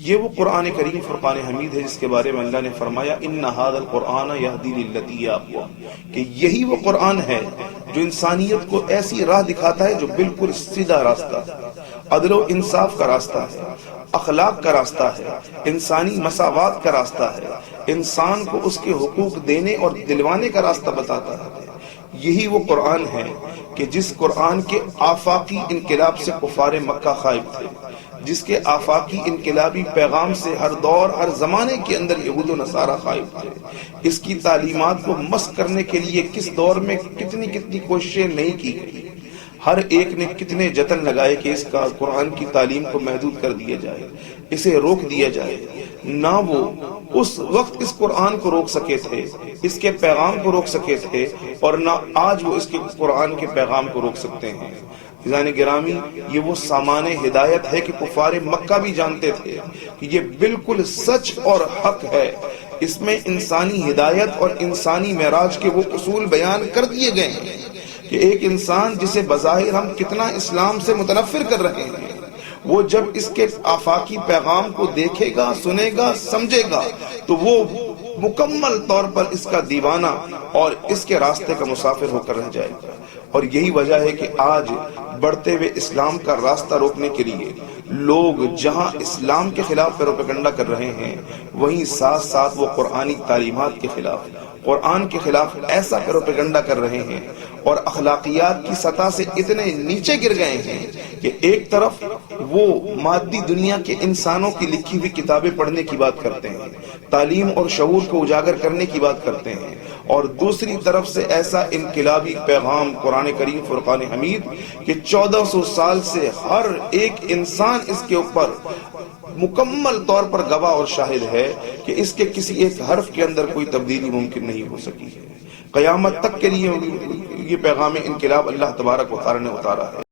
یہ وہ قرآن کریم فرقان حمید ہے جس کے بارے میں اللہ نے فرمایا ان ھذا القرآن یہدی للتی ہی اقوم، کہ یہی وہ قرآن ہے جو انسانیت کو ایسی راہ دکھاتا ہے جو بالکل سیدھا راستہ ہے، عدل و انصاف کا راستہ ہے، اخلاق کا راستہ ہے، انسانی مساوات کا راستہ ہے، انسان کو اس کے حقوق دینے اور دلوانے کا راستہ بتاتا ہے۔ یہی وہ قرآن ہے کہ جس قرآن کے آفاقی انقلاب سے کفار مکہ خائف تھے، جس کے آفاقی انقلابی پیغام سے ہر دور ہر زمانے کے اندر یہود و نصارہ خائف تھے۔ اس کی تعلیمات کو مسخ کرنے کے لیے کس دور میں کتنی کتنی کوششیں نہیں کی گئی، ہر ایک نے کتنے جتن لگائے کہ اس کا قرآن کی تعلیم کو محدود کر دیا جائے، اسے روک دیا جائے۔ نہ وہ اس وقت اس قرآن کو روک سکے تھے، اس کے پیغام کو روک سکے تھے، اور نہ آج وہ اس کے قرآن کے پیغام کو روک سکتے ہیں۔ عزیزان گرامی، یہ وہ سامان ہدایت ہے کہ کفار مکہ بھی جانتے تھے کہ یہ بالکل سچ اور حق ہے، اس میں انسانی ہدایت اور انسانی معراج کے وہ اصول بیان کر دیے گئے ہیں کہ ایک انسان جسے بظاہر ہم کتنا اسلام سے متنفر کر رہے ہیں، وہ جب اس کے آفاقی پیغام کو دیکھے گا، سنے گا، سمجھے گا، تو وہ مکمل طور پر اس کا دیوانہ اور اس کے راستے کا مسافر ہو کر رہ جائے گا۔ اور یہی وجہ ہے کہ آج بڑھتے ہوئے اسلام کا راستہ روکنے کے لیے لوگ جہاں اسلام کے خلاف پروپیگنڈا کر رہے ہیں، وہیں ساتھ ساتھ وہ قرآنی تعلیمات کے خلاف، قرآن کے خلاف ایسا پروپیگنڈا کر رہے ہیں اور اخلاقیات کی سطح سے اتنے نیچے گر گئے ہیں کہ ایک طرف وہ مادی دنیا کے انسانوں کی لکھی ہوئی کتابیں پڑھنے کی بات کرتے ہیں، تعلیم اور شعور کو اجاگر کرنے کی بات کرتے ہیں، اور دوسری طرف سے ایسا انقلابی پیغام قرآن کریم فرقان حمید کہ 1400 سال سے ہر ایک انسان اس کے اوپر مکمل طور پر گواہ اور شاہد ہے کہ اس کے کسی ایک حرف کے اندر کوئی تبدیلی ممکن نہیں ہو سکی ہے۔ قیامت تک کے لیے یہ پیغام انقلاب اللہ تبارک و تعالی نے اتارا ہے۔